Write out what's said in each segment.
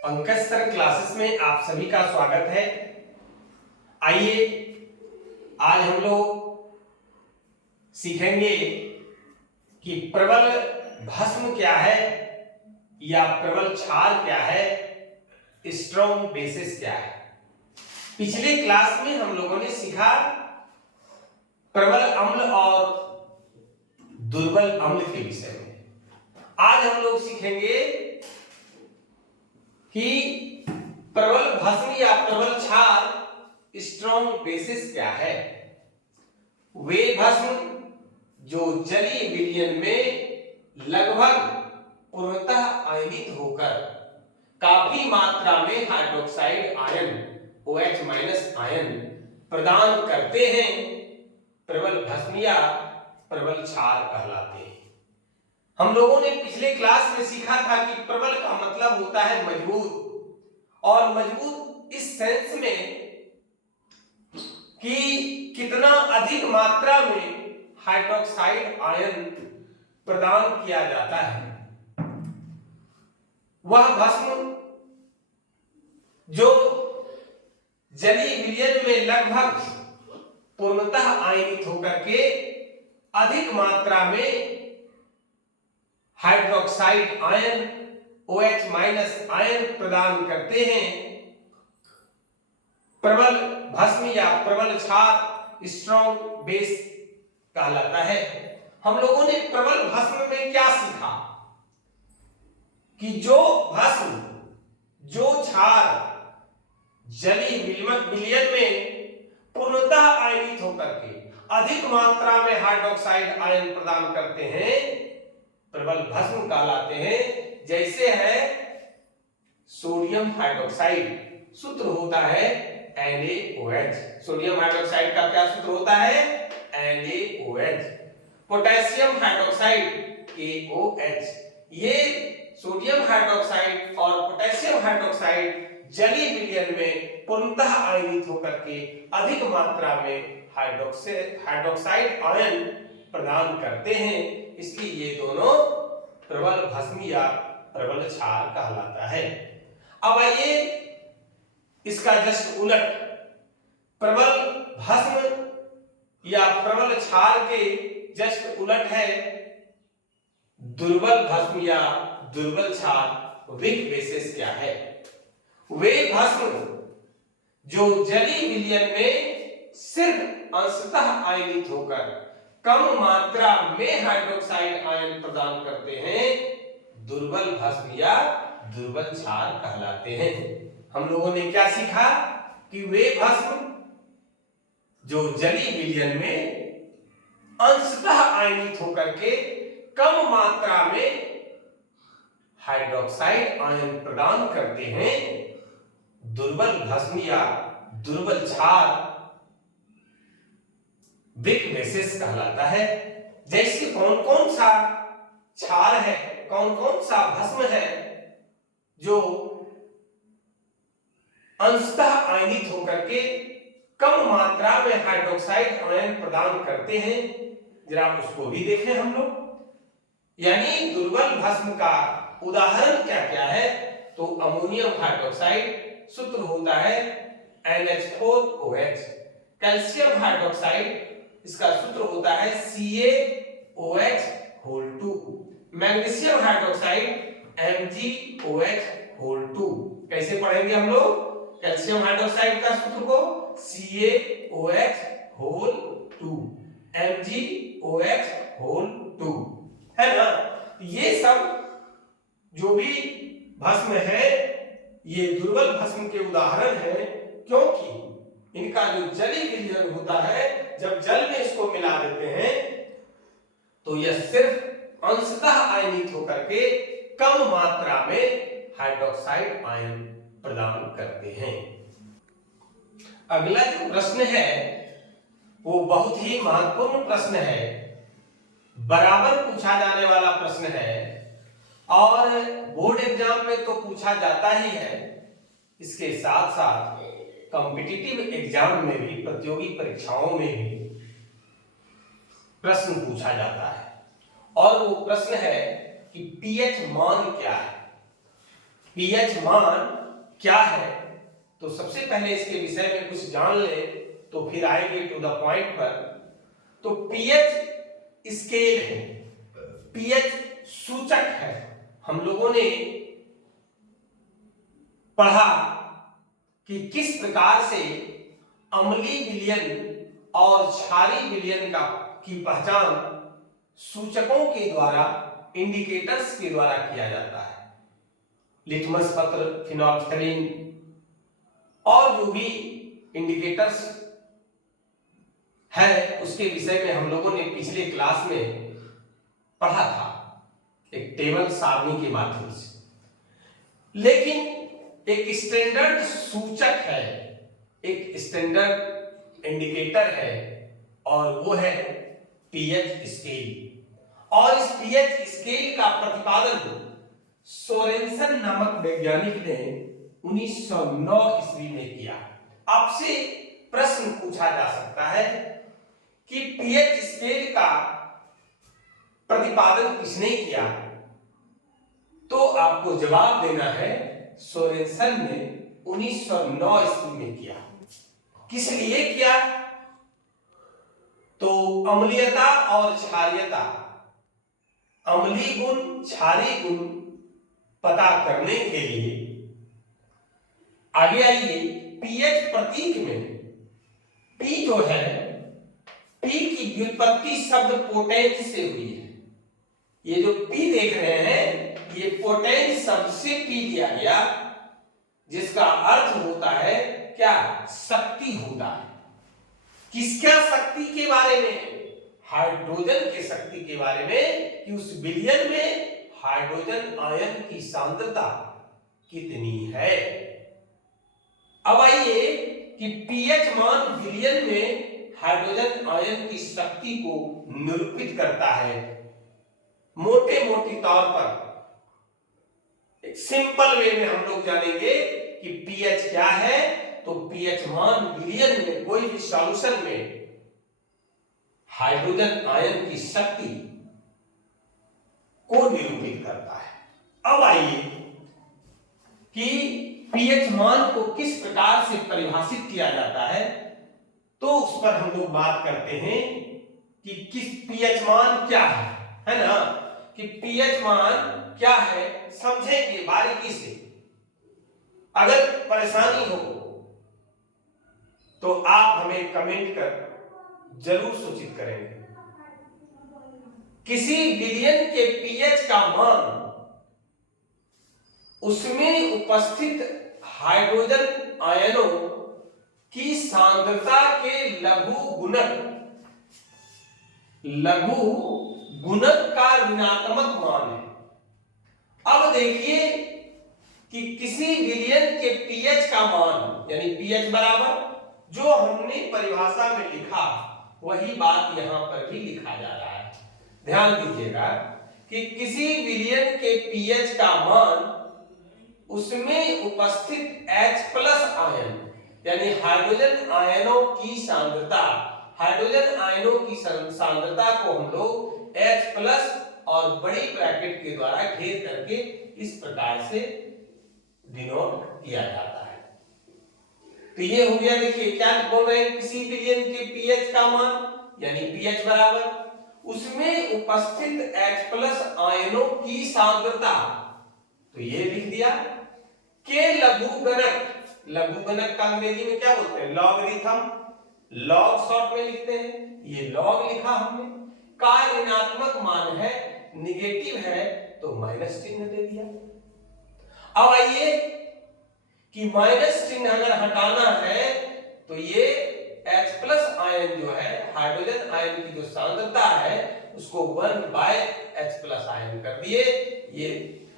Pankaj sir classes में आप सभी का स्वागत है। आइए आज हम लोग सीखेंगे कि प्रबल भस्म क्या है या प्रबल क्षार क्या है, स्ट्रॉन्ग बेसिस क्या है। पिछले क्लास में हम लोगों ने सीखा प्रबल अम्ल और दुर्बल अम्ल के विषय में। आज हम लोग सीखेंगे कि प्रबल भस्म या प्रबल क्षार स्ट्रॉन्ग बेसिस क्या है। वे भस्म जो जलीय विलयन में लगभग पूर्णतः आयनित होकर काफी मात्रा में हाइड्रोक्साइड आयन OH- आयन प्रदान करते हैं, प्रबल भस्म या प्रबल क्षार कहलाते हैं। हम लोगों ने पिछले क्लास में सीखा था कि प्रबल का मतलब होता है मजबूत, और मजबूत इस सेंस में कि कितना अधिक मात्रा में हाइड्रोक्साइड आयन प्रदान किया जाता है। वह भस्म जो जलीय विलयन में लगभग पूर्णतः आयनित होकर के अधिक मात्रा में हाइड्रोक्साइड आयन OH- आयन प्रदान करते हैं, प्रबल भस्म या प्रबल क्षार स्ट्रॉन्ग बेस कहलाता है। हम लोगों ने प्रबल भस्म में क्या सीखा कि जो भस्म जो क्षार जलीय विलयन में पूर्णतः आयनित होकर के अधिक मात्रा में हाइड्रोक्साइड आयन प्रदान करते हैं, प्रबल भस्म कहलाते हैं। जैसे है सोडियम हाइड्रोक्साइड, सूत्र होता है NaOH। सोडियम हाइड्रोक्साइड का क्या सूत्र होता है? NaOH। Potassium hydroxide KOH। ये सोडियम हाइड्रोक्साइड और पोटेशियम हाइड्रोक्साइड जलीय विलयन में पूर्णतः आयनित होकर के अधिक मात्रा में हाइड्रोक्साइड आयन प्रदान करते हैं, इसलिए ये दोनों प्रबल भस्म या प्रबल क्षार कहलाता है। अब आइए इसका जस्ट उलट, प्रबल भस्म या प्रबल क्षार के जस्ट उलट है दुर्बल भस्म या दुर्बल क्षार। वीक बेसिस क्या है? वे भस्म जो जलीय विलयन में सिर्फ अंशतः आयनित होकर कम मात्रा में हाइड्रोक्साइड आयन प्रदान करते हैं, दुर्बल भस्म या दुर्बल क्षार कहलाते हैं। हम लोगों ने क्या सीखा कि वे भस्म जो जलीय विलयन में अंशतः आयनित होकर के कम मात्रा में हाइड्रोक्साइड आयन प्रदान करते हैं, दुर्बल भस्म या दुर्बल क्षार वीक बेसिस कहलाता है। जैसे कौन कौन सा क्षार है, कौन कौन सा भस्म है जो अंशतः आयनित होकर के कम मात्रा में हाइड्रोक्साइड आयन प्रदान करते हैं, जरा उसको भी देखें हम लोग। यानी दुर्बल भस्म का उदाहरण क्या क्या है? तो अमोनियम हाइड्रोक्साइड, सूत्र होता है NH4OH। कैल्शियम हाइड्रोक्साइड, इसका सूत्र होता है CaOH2। Magnesium hydroxide MgOH2। कैसे पढ़ेंगे हम लोग कैल्शियम हाइड्रोक्साइड का सूत्र को? CaOH2 MgOH2, है ना। ये सब जो भी भस्म है ये दुर्बल भस्म के उदाहरण है, क्योंकि इनका जो जलीय विलयन होता है, जब जल में इसको मिला देते हैं तो यह सिर्फ अंशतः आयनित होकर के कम मात्रा में हाइड्रोक्साइड आयन प्रदान करते हैं। अगला जो प्रश्न है वो बहुत ही महत्वपूर्ण प्रश्न है, बराबर पूछा जाने वाला प्रश्न है और बोर्ड एग्जाम में तो पूछा जाता ही है, इसके साथ साथ कॉम्पिटिटिव एग्जाम में भी, प्रतियोगी परीक्षाओं में भी प्रश्न पूछा जाता है। और वो प्रश्न है कि पीएच मान क्या है। पीएच मान क्या है, तो सबसे पहले इसके विषय में कुछ जान ले तो फिर आएंगे टू द पॉइंट पर। तो पीएच स्केल है, पीएच सूचक है। हम लोगों ने पढ़ा कि किस प्रकार से अम्लीय विलयन और क्षारीय विलयन की पहचान सूचकों के द्वारा, इंडिकेटर्स के द्वारा किया जाता है। लिटमस पत्र, फिनोल्फ्थालीन और जो भी इंडिकेटर्स है उसके विषय में हम लोगों ने पिछले क्लास में पढ़ा था एक टेबल सारणी के माध्यम से। लेकिन एक स्टैंडर्ड सूचक है, एक स्टैंडर्ड इंडिकेटर है और वो है पीएच स्केल। और इस पीएच स्केल का प्रतिपादन सोरेनसन नामक वैज्ञानिक ने 1909 ईस्वी में किया। आपसे प्रश्न पूछा जा सकता है कि पीएच स्केल का प्रतिपादन किसने किया, तो आपको जवाब देना है सोरेनसन ने 1909 ईस्वी में किया। किस लिए किया, तो अम्लीयता और क्षारीयता, अम्लीय गुण क्षारीय गुण पता करने के लिए। आगे आइए, पीएच प्रतीक में पी जो है, पी की व्युत्पत्ति शब्द पोटेंज से हुई है। ये जो पी देख रहे हैं ये पोटेंज शब्द से पी लिया गया, जिसका अर्थ होता है क्या, शक्ति होता है। किसका शक्ति के बारे में, हाइड्रोजन के शक्ति के बारे में कि उस विलयन में हाइड्रोजन आयन की सांद्रता कितनी है। अब आइए कि पीएच मान विलयन में हाइड्रोजन आयन की शक्ति को निरूपित करता है। मोटे मोटे तौर पर एक सिंपल वे में हम लोग जानेंगे कि पीएच क्या है। तो पीएच मान विलयन में, कोई भी सॉल्यूशन में हाइड्रोजन आयन की शक्ति को निरूपित करता है। अब आइए कि पीएच मान को किस प्रकार से परिभाषित किया जाता है, तो उस पर हम लोग बात करते हैं कि किस पीएच मान क्या है ना, कि पीएच मान क्या है समझेंगे बारीकी से। अगर परेशानी हो तो आप हमें कमेंट कर जरूर सूचित करेंगे। किसी विलयन के पीएच का मान उसमें उपस्थित हाइड्रोजन आयनों की सांद्रता के लघु गुणक का ऋणात्मक मान है। अब देखिए कि किसी विलयन के पीएच का मान, यानी पीएच बराबर जो हमने परिभाषा में लिखा वही बात यहां पर भी लिखा जा रहा है। ध्यान दीजिएगा कि किसी विलयन के पीएच का मान उसमें उपस्थित H+ आयन, यानी हाइड्रोजन आयनों की सांद्रता, हाइड्रोजन आयनों की सांद्रता को हम लोग H+ और बड़ी ब्रैकेट के द्वारा घेर करके इस प्रकार से डिनोट किया जाता है। तो ये हो गया, देखिए क्या बोल रहे हैं, किसी विलयन के पीएच का मान यानी पीएच बराबर उसमें उपस्थित H+ आयनों की सांद्रता, तो ये लिख दिया, के लघु गणक का अंग्रेजी में क्या बोलते हैं, लॉगरिथम, लॉग शॉर्ट में लिखते हैं, ये लॉग लिखा हमने, का ऋणात्मक मान है, निगेटिव है तो माइनस चिन्ह दे दिया। अब आइए कि माइनस चिन्ह अगर हटाना है तो ये H+ आयन जो है, हाइड्रोजन आयन की जो सांद्रता है उसको 1/H+ आयन कर दिए, ये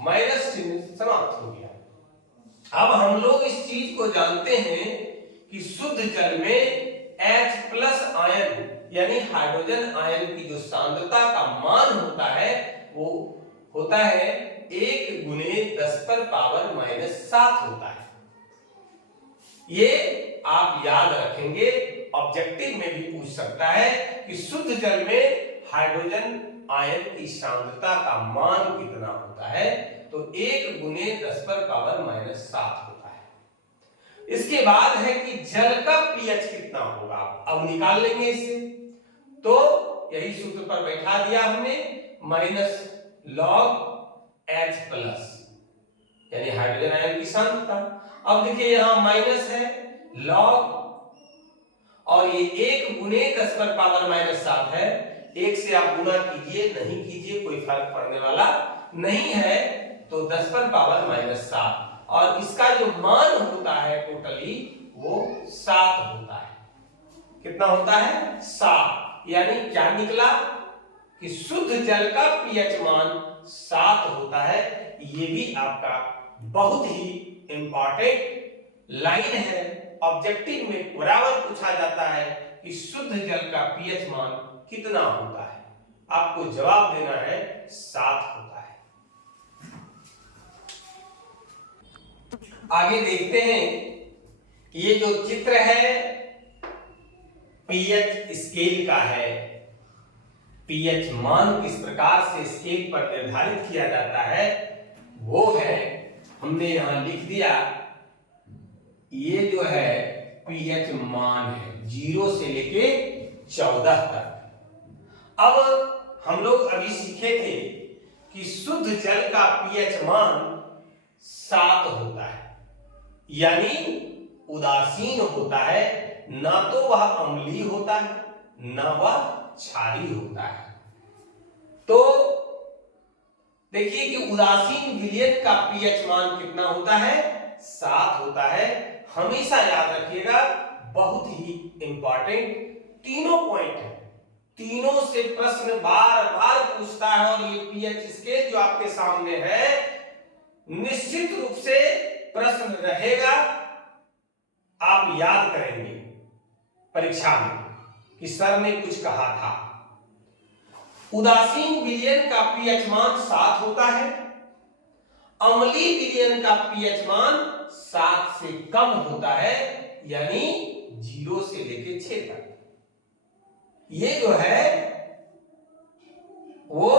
माइनस चिन्ह समाप्त हो गया। अब हम लोग इस चीज को जानते हैं कि शुद्ध जल में H+ आयन यानी हाइड्रोजन आयन की जो सांद्रता का मान होता है वो होता है 1 × 10⁻⁻7 होता है। ये आप याद रखेंगे, ऑब्जेक्टिव में भी पूछ सकता है कि शुद्ध जल में हाइड्रोजन आयन की सांद्रता का मान कितना होता है, तो 1 गुने 10 पर पावर माइनस 7 होता है। इसके बाद है कि जल का पीएच कितना होगा, अब निकाल लेंगे इसे। तो यही सूत्र पर बैठा दिया हमने, माइनस लॉग H प्लस यानी हाइड्रोजन आयन की सांद्रता। अब देखिए यहां माइनस है, लॉग, और ये 1 गुने 10 पर पावर माइनस 7 है। 1 से आप गुना कीजिए, नहीं कीजिए, कोई फर्क पड़ने वाला नहीं है। तो 10 पर पावर माइनस 7, और इसका जो मान होता है टोटली वो 7 होता है। कितना होता है? 7। यानी क्या निकला कि शुद्ध जल का पीएच मान 7 होता है। ये भी आपका बहुत ही इंपॉर्टेंट लाइन है। ऑब्जेक्टिव में बराबर पूछा जाता है कि शुद्ध जल का पीएच मान कितना होता है, आपको जवाब देना है 7 होता है। आगे देखते हैं, ये जो चित्र है पीएच स्केल का है। पीएच मान किस प्रकार से स्केल पर निर्धारित किया जाता है वो है, हमने यहां लिख दिया। ये जो है पीएच मान है 0 से लेके 14 तक। अब हम लोग अभी सीखे थे कि शुद्ध जल का पीएच मान 7 होता है, यानी उदासीन होता है, ना तो वह अम्लीय होता है ना वह क्षारीय होता है। तो देखिए कि उदासीन विलयन का पीएच मान कितना होता है? 7 होता है। हमेशा याद रखिएगा, बहुत ही इंपॉर्टेंट तीनों पॉइंट है, तीनों से प्रश्न बार बार पूछता है। और ये पीएच स्केल जो आपके सामने है, निश्चित रूप से प्रश्न रहेगा, आप याद करेंगे परीक्षा में कि सर ने कुछ कहा था। उदासीन विलयन का पीएच मान 7 होता है, अम्लीय विलयन का पीएच मान 7 से कम होता है, यानी 0 से लेके 6 तक। ये जो है वो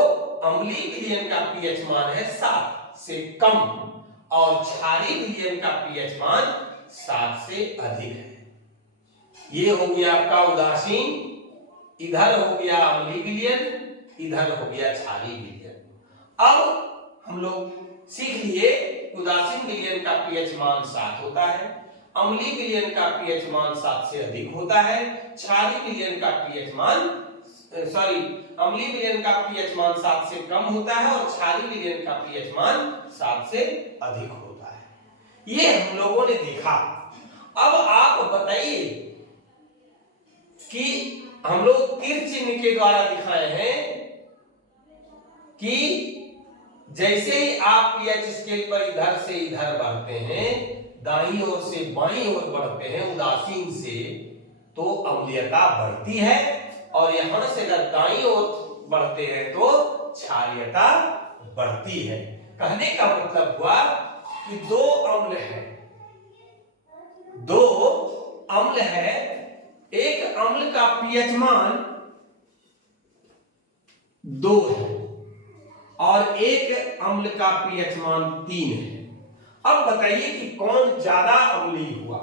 अम्लीय विलयन का पीएच मान है 7 से कम, और क्षारीय विलयन का पीएच मान 7 से अधिक है। ये हो गया आपका उदासीन, इधर हो गया अम्लीय विलयन, इधर हो गया क्षारीय विलयन। अब हम लोग सीख लिए उदासीन विलयन का पीएच मान 7 होता है, अम्लीय विलयन का पीएच मान 7 से अधिक होता है, क्षारीय विलयन का पीएच मान अम्लीय विलयन का पीएच मान 7 से कम होता है, और क्षारीय विलयन का पीएच मान 7 से अधिक होता है। ये हम लोगों ने देखा। अब आप बताइए कि हम लोग तीर चिन्ह के द्वारा दिखाए हैं कि जैसे ही आप पीएच स्केल पर इधर से इधर बढ़ते हैं, दाईं ओर से बाईं ओर बढ़ते हैं उदासीन से, तो अम्लीयता बढ़ती है, और यहां से अगर दाईं ओर बढ़ते हैं तो क्षारीयता बढ़ती है। कहने का मतलब हुआ कि दो अम्ल है, एक अम्ल का पीएच मान 2 है और एक अम्ल का पीएच मान 3 है। अब बताइए कि कौन ज्यादा अम्लीय हुआ?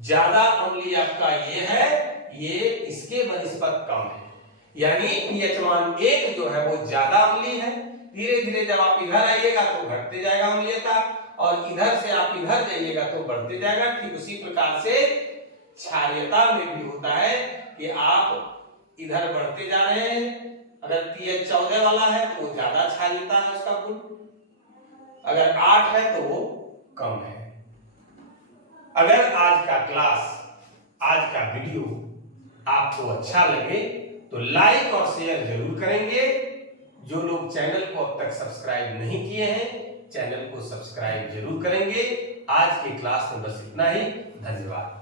ज्यादा अम्लीय आपका ये है, ये इसके बनिस्पत कम है, यानी पीएच मान 1 जो है वो ज्यादा अम्लीय है। धीरे धीरे जब आप इधर आइएगा तो घटते जाएगा अम्लीयता, और इधर से आप इधर जाइएगा तो बढ़ते जाएगा। ठीक उसी प्रकार से क्षारीयता में भी होता है कि आप इधर बढ़ते जा रहे हैं, अगर पीएच 14 वाला है तो वो ज्यादा क्षारीयता है उसका गुण, अगर 8 है तो वो कम है। अगर आज का क्लास, आज का वीडियो आपको अच्छा लगे तो लाइक और शेयर जरूर करेंगे। जो लोग चैनल को अब तक सब्सक्राइब नहीं किए हैं, चैनल को सब्सक्राइब जरूर करेंगे। आज की क्लास में बस इतना ही। धन्यवाद।